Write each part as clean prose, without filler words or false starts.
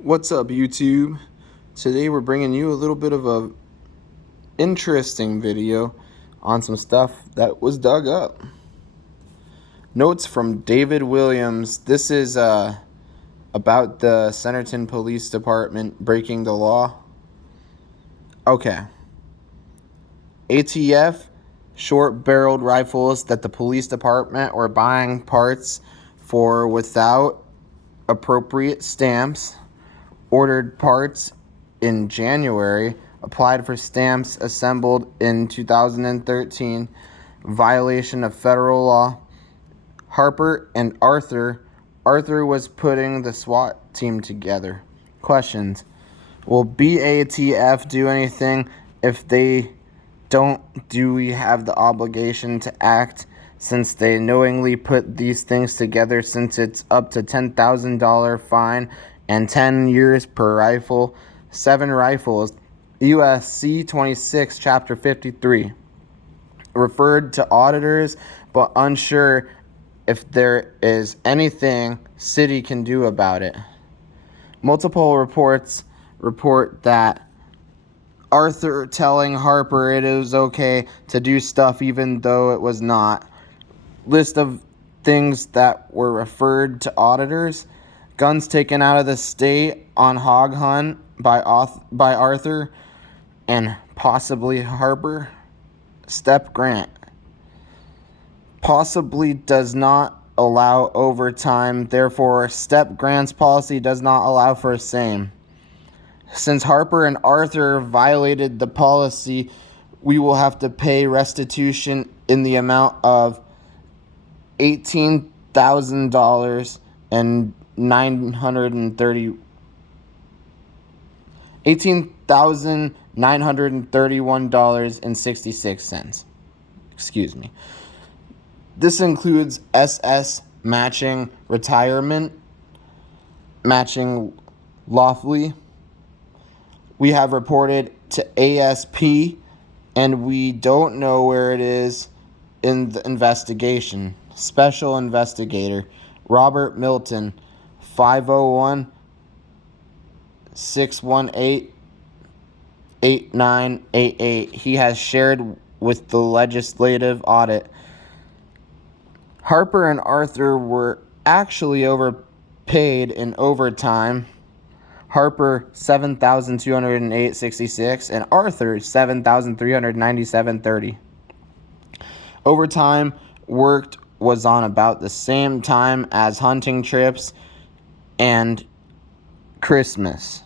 What's up, YouTube? Today we're bringing you a little bit of a interesting video on some stuff that was dug up. Notes from David Williams. This is about the Centerton Police Department breaking the law. Okay. ATF short-barreled rifles that the police department were buying parts for without appropriate stamps. Ordered parts in January, applied for stamps assembled in 2013, violation of federal law. Harper and Arthur was putting the SWAT team together. Questions. Will BATF do anything? If they don't, do we have the obligation to act since they knowingly put these things together, since it's up to $10,000 fine and 10 years per rifle? 7 rifles. USC 26, Chapter 53. Referred to auditors, but unsure if there is anything city can do about it. Multiple reports report that Arthur telling Harper it was okay to do stuff even though it was not. List of things that were referred to auditors. Guns taken out of the state on hog hunt by Arthur and possibly Harper. Step grant. Possibly does not allow overtime, therefore step grants policy does not allow for same. Since Harper and Arthur violated the policy, we will have to pay restitution in the amount of $18,931.66. Excuse me. This includes SS matching retirement, matching lawfully. We have reported to ASP, and we don't know where it is in the investigation. Special Investigator Robert Milton, 501-618-8988. He has shared with the legislative audit. Harper and Arthur were actually overpaid in overtime. Harper $7,208.66 and Arthur $7,397.30. Overtime worked was on about the same time as hunting trips and Christmas.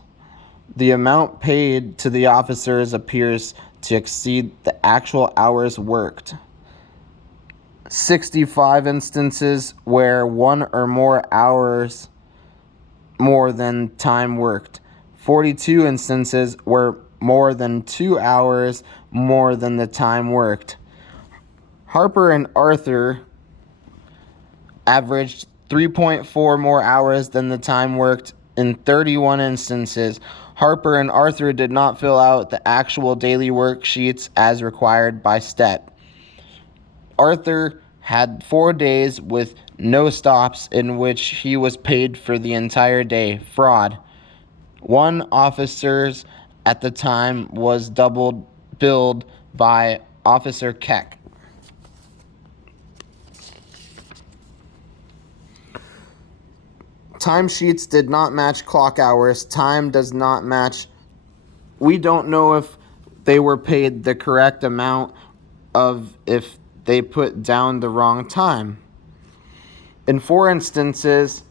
The amount paid to the officers appears to exceed the actual hours worked. 65 instances where 1 or more hours more than time worked. 42 instances where more than 2 hours more than the time worked. Harper and Arthur averaged 3.4 more hours than the time worked in 31 instances. Harper and Arthur did not fill out the actual daily worksheets as required by STEP. Arthur had 4 days with no stops in which he was paid for the entire day. Fraud. 1 officer at the time was double billed by Officer Keck. Timesheets did not match clock hours. Time does not match. We don't know if they were paid the correct amount of if they put down the wrong time. In 4 instances,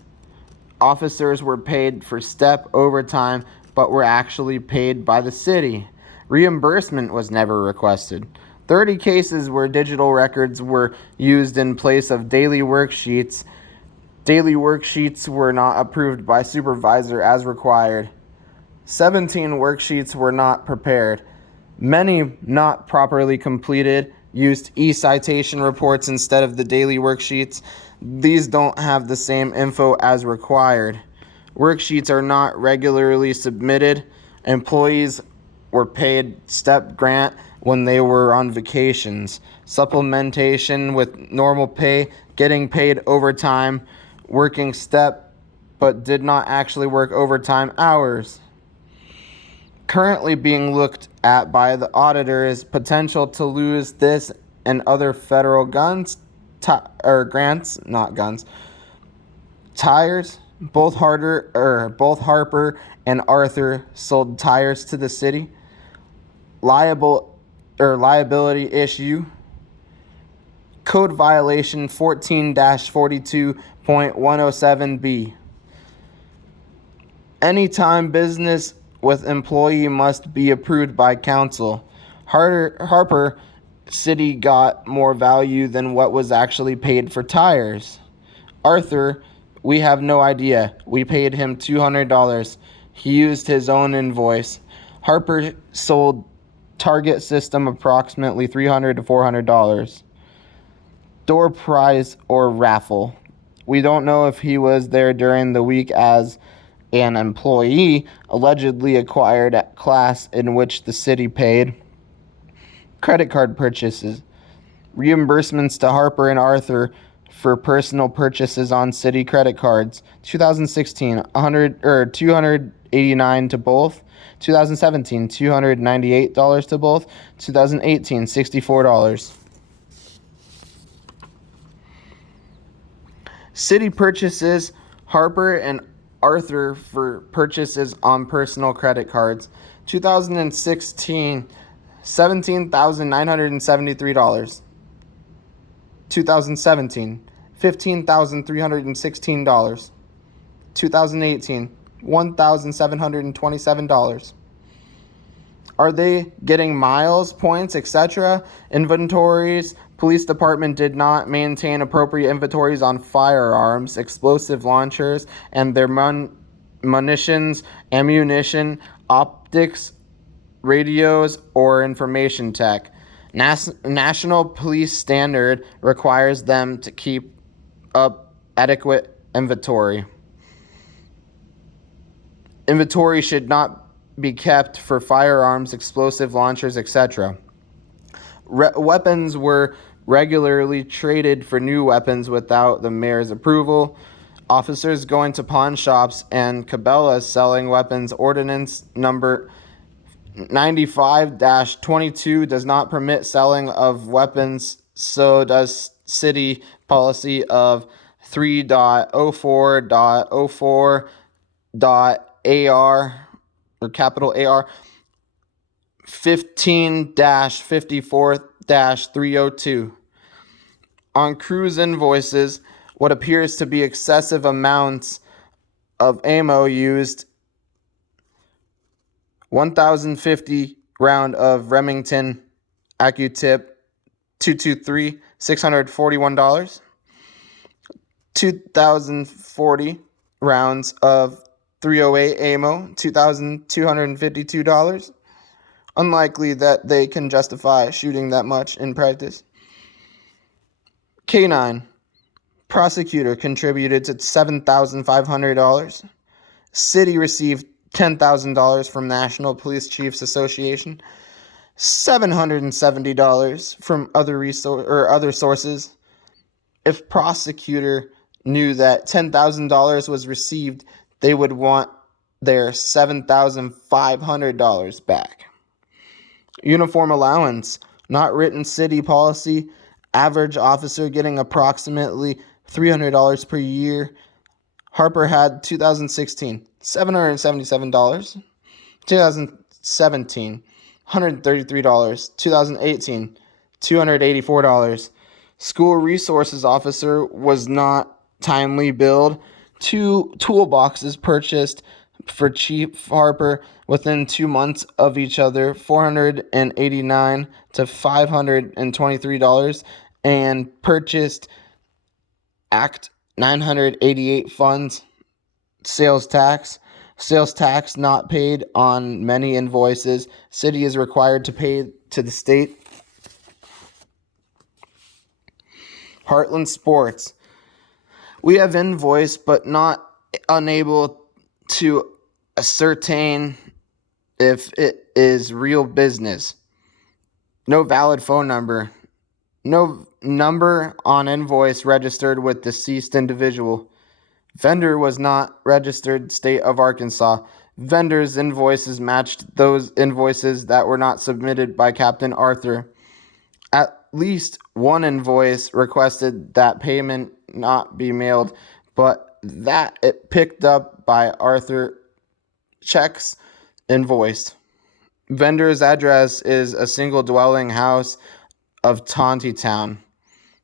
officers were paid for step overtime, but were actually paid by the city. Reimbursement was never requested. 30 cases where digital records were used in place of daily worksheets. Daily worksheets were not approved by supervisor as required. 17 worksheets were not prepared. Many not properly completed. Used e-citation reports instead of the daily worksheets. These don't have the same info as required. Worksheets are not regularly submitted. Employees were paid step grant when they were on vacations. Supplementation with normal pay, getting paid overtime, working step but did not actually work overtime hours. Currently being looked at by the auditor is potential to lose this and other federal grants, not guns, tires. Both Harper and Arthur sold tires to the city. Liability issue. Code violation 14-42.107B. Anytime business with employee must be approved by council. Harper City got more value than what was actually paid for tires. Arthur, we have no idea. We paid him $200. He used his own invoice. Harper sold Target System approximately $300 to $400. Door prize or raffle. We don't know if he was there during the week as an employee allegedly acquired at class in which the city paid. Credit card purchases. Reimbursements to Harper and Arthur for personal purchases on city credit cards. 2016, $289 to both. 2017, $298 to both. 2018, $64. City purchases. Harper and Arthur for purchases on personal credit cards. 2016, $17,973. 2017, $15,316. 2018, $1,727. Are they getting miles, points, etc.? Inventories. Police department did not maintain appropriate inventories on firearms, explosive launchers, and their munitions, ammunition, optics, radios, or information tech. National police standard requires them to keep up adequate inventory. Inventory should not be kept for firearms, explosive launchers, etc. Weapons were regularly traded for new weapons without the mayor's approval. Officers going to pawn shops and Cabela's selling weapons. Ordinance number 95-22 does not permit selling of weapons, so does city policy of 3.04.04.AR or capital AR 15-54-302. On cruise invoices, what appears to be excessive amounts of ammo used. 1,050 round of Remington AccuTip 223, $641. 2,040 rounds of 308 ammo, $2,252. Unlikely that they can justify shooting that much in practice. K9. Prosecutor contributed to $7,500. City received $10,000 from National Police Chiefs Association. $770 from other sources. If prosecutor knew that $10,000 was received, they would want their $7,500 back. Uniform allowance, not written city policy. Average officer getting approximately $300 per year. Harper had 2016, $777. 2017, $133. 2018, $284. School resources officer was not timely billed. 2 toolboxes purchased for Chief Harper within 2 months of each other, $489 to $523, and purchased Act 988 funds. Sales tax not paid on many invoices. City is required to pay to the state. Heartland Sports. We have invoiced but not unable to ascertain if it is real business. No valid phone number. No number on invoice registered with deceased individual. Vendor was not registered state of Arkansas. Vendor's invoices matched those invoices that were not submitted by Captain Arthur. At least one invoice requested that payment not be mailed, but that it picked up by Arthur checks invoiced. Vendor's address is a single dwelling house of Town.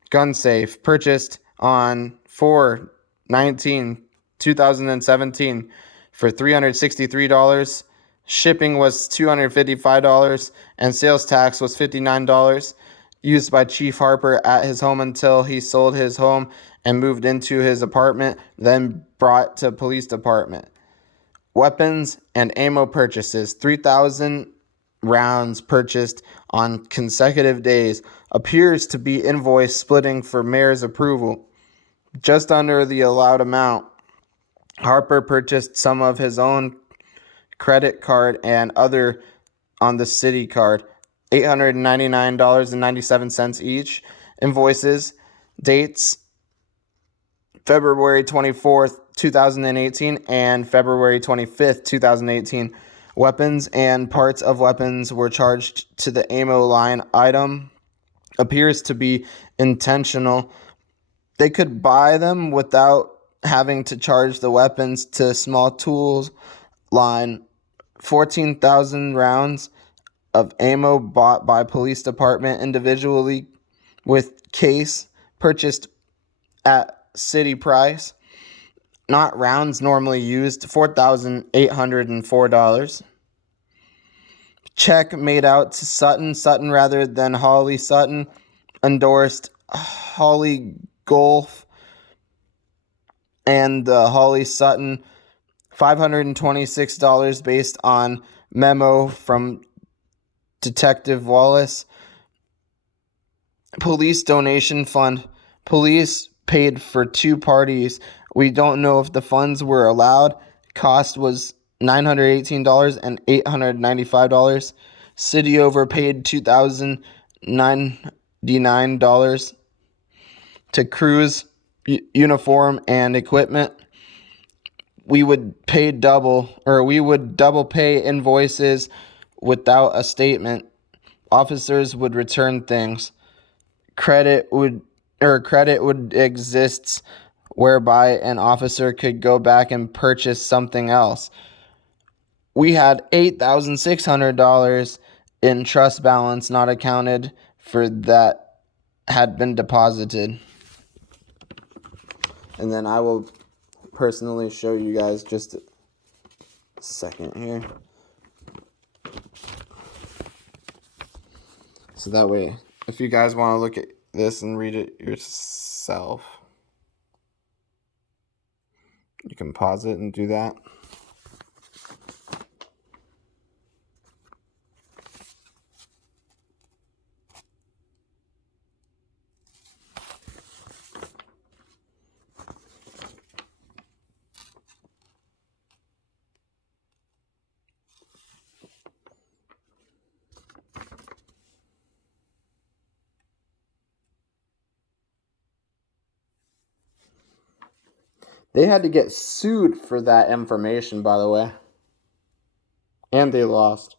Gun safe purchased on 4/19/2017 for $363. Shipping was $255 and sales tax was $59. Used by Chief Harper at his home until he sold his home and moved into his apartment, then brought to police department. Weapons and ammo purchases: 3,000 rounds purchased on consecutive days. Appears to be invoice splitting for mayor's approval. Just under the allowed amount. Harper purchased some of his own credit card and other on the city card. $899.97 each. Invoices. Dates: February 24th, 2018 and February 25th, 2018. Weapons and parts of weapons were charged to the ammo line item. Appears to be intentional. They could buy them without having to charge the weapons to small tools line. 14,000 rounds of ammo bought by police department individually with case purchased at city price. Not rounds normally used, $4,804. Check made out to Sutton rather than Holly Sutton. Endorsed Holly Golf and the Holly Sutton. $526 based on memo from Detective Wallace. Police donation fund. Police paid for two parties. We don't know if the funds were allowed. Cost was $918 and $895. City overpaid $2,099 to crews, uniform, and equipment. We would double pay invoices without a statement. Officers would return things. Credit would exist whereby an officer could go back and purchase something else. We had $8,600 in trust balance not accounted for that had been deposited. And then I will personally show you guys just a second here. So that way, if you guys want to look at this and read it yourself, you can pause it and do that. They had to get sued for that information, by the way. And they lost.